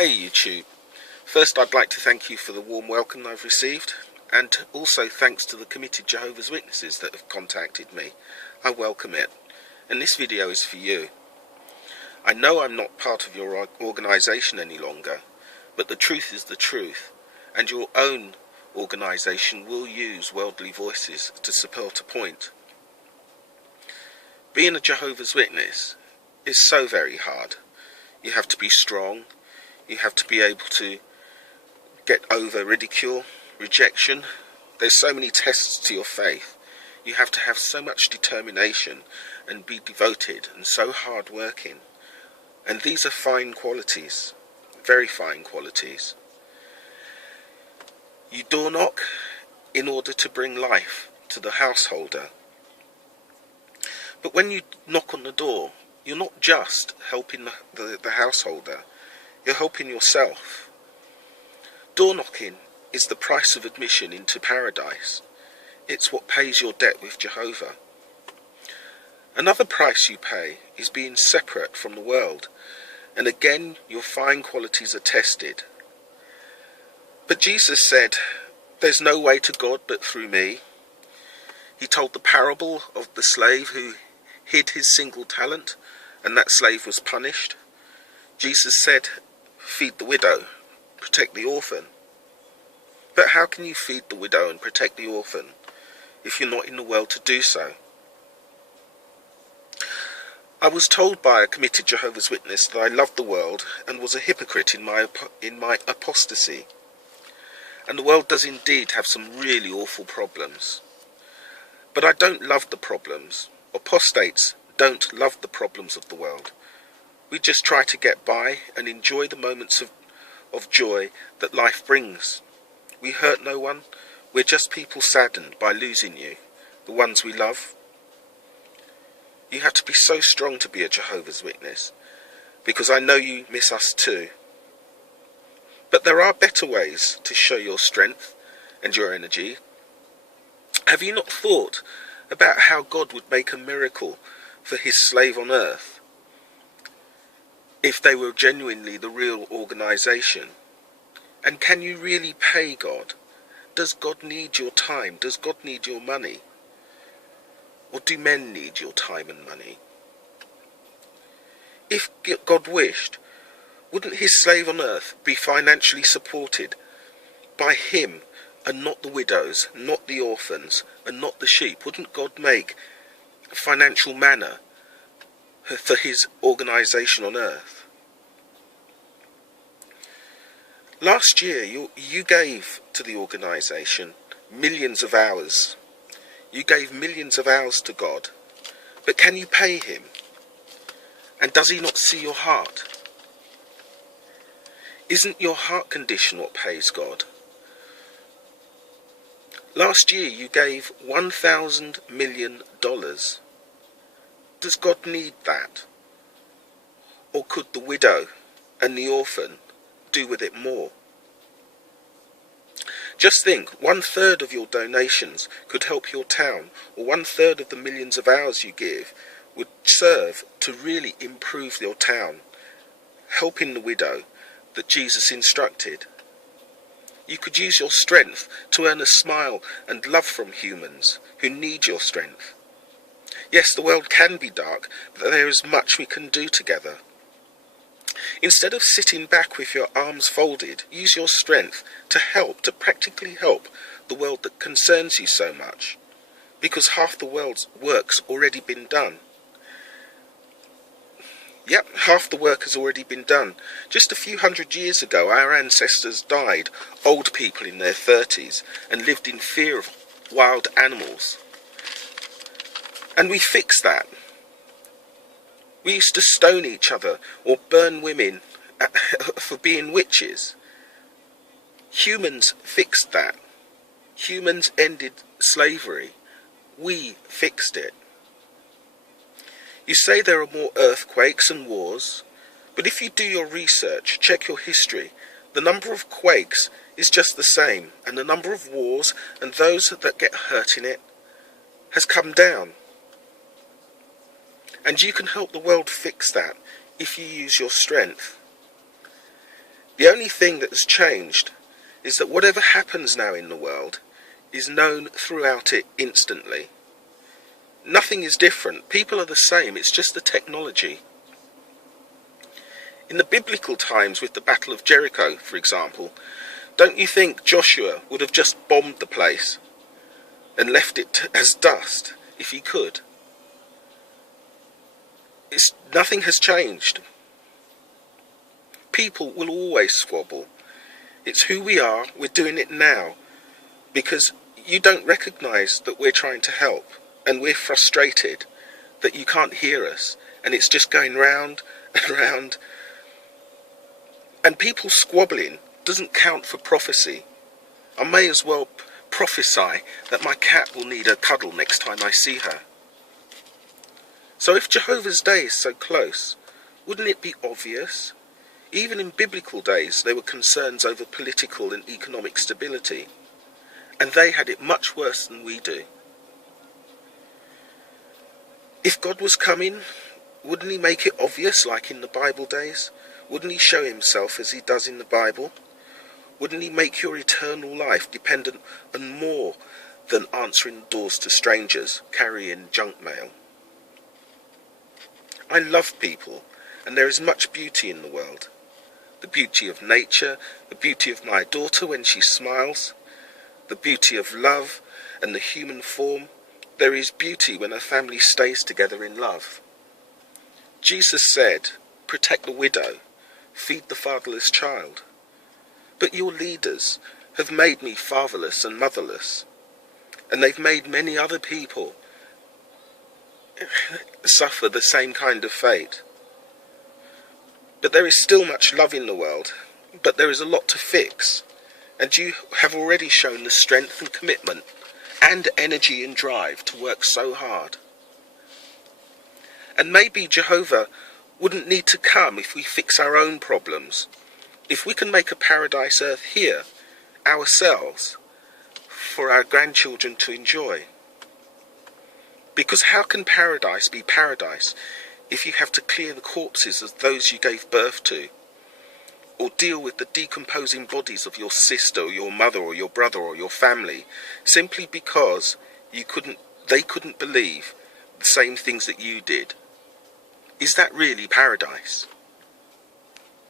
Hey YouTube, first I'd like to thank you for the warm welcome I've received, and also thanks to the committed Jehovah's Witnesses that have contacted me. I welcome it, and this video is for you. I know I'm not part of your organisation any longer, but the truth is the truth, and your own organisation will use worldly voices to support a point. Being a Jehovah's Witness is so very hard. You have to be strong. You have to be able to get over ridicule, rejection. There's so many tests to your faith. You have to have so much determination and be devoted and so hard working. And these are fine qualities, very fine qualities. You door knock in order to bring life to the householder. But when you knock on the door, you're not just helping the householder. You're helping yourself. Door knocking is the price of admission into paradise. It's what pays your debt with Jehovah. Another price you pay is being separate from the world, and again your fine qualities are tested. But Jesus said, "There's no way to God but through me." He told the parable of the slave who hid his single talent, and that slave was punished. Jesus said, "Feed the widow, protect the orphan." But how can you feed the widow and protect the orphan if you're not in the world to do so? I was told by a committed Jehovah's Witness that I loved the world and was a hypocrite in my apostasy. And the world does indeed have some really awful problems. But I don't love the problems. Apostates don't love the problems of the world. We just try to get by and enjoy the moments of joy that life brings. We hurt no one. We're just people saddened by losing you, the ones we love. You have to be so strong to be a Jehovah's Witness, because I know you miss us too. But there are better ways to show your strength and your energy. Have you not thought about how God would make a miracle for his slave on earth if they were genuinely the real organisation? And can you really pay God? Does God need your time? Does God need your money? Or do men need your time and money? If God wished, wouldn't his slave on earth be financially supported by him and not the widows, not the orphans, and not the sheep? Wouldn't God make financial manna for his organisation on earth? Last year you gave to the organisation millions of hours. You gave millions of hours to God. But can you pay him? And does he not see your heart? Isn't your heart condition what pays God? Last year you gave $1,000 million. Does God need that? Or could the widow and the orphan do with it more? Just think, 1/3 of your donations could help your town, or 1/3 of the millions of hours you give would serve to really improve your town, helping the widow that Jesus instructed. You could use your strength to earn a smile and love from humans who need your strength. Yes, the world can be dark, but there is much we can do together. Instead of sitting back with your arms folded, use your strength to practically help the world that concerns you so much, because half the world's work's already been done. Yep, half the work has already been done. Just a few hundred years ago, our ancestors died, old people in their 30s, and lived in fear of wild animals. And we fixed that. We used to stone each other or burn women for being witches. Humans fixed that. Humans ended slavery. We fixed it. You say there are more earthquakes and wars, but if you do your research, check your history, the number of quakes is just the same, and the number of wars and those that get hurt in it has come down. And you can help the world fix that if you use your strength. The only thing that has changed is that whatever happens now in the world is known throughout it instantly. Nothing is different. People are the same. It's just the technology. In the biblical times with the Battle of Jericho, for example, don't you think Joshua would have just bombed the place and left it as dust if he could? Nothing has changed. People will always squabble. It's who we are. We're doing it now because you don't recognise that we're trying to help, and we're frustrated that you can't hear us, and it's just going round and round. And people squabbling doesn't count for prophecy. I may as well prophesy that my cat will need a cuddle next time I see her. So if Jehovah's Day is so close, wouldn't it be obvious? Even in biblical days, there were concerns over political and economic stability, and they had it much worse than we do. If God was coming, wouldn't he make it obvious like in the Bible days? Wouldn't he show himself as he does in the Bible? Wouldn't he make your eternal life dependent on more than answering doors to strangers, carrying junk mail? I love people, and there is much beauty in the world. The beauty of nature, the beauty of my daughter when she smiles, the beauty of love and the human form. There is beauty when a family stays together in love. Jesus said, protect the widow, feed the fatherless child. But your leaders have made me fatherless and motherless, and they've made many other people suffer the same kind of fate. But there is still much love in the world, but there is a lot to fix, and you have already shown the strength and commitment and energy and drive to work so hard. And maybe Jehovah wouldn't need to come if we fix our own problems. If we can make a paradise earth here, ourselves, for our grandchildren to enjoy. Because how can paradise be paradise if you have to clear the corpses of those you gave birth to, or deal with the decomposing bodies of your sister or your mother or your brother or your family, simply because they couldn't believe the same things that you did? Is that really paradise?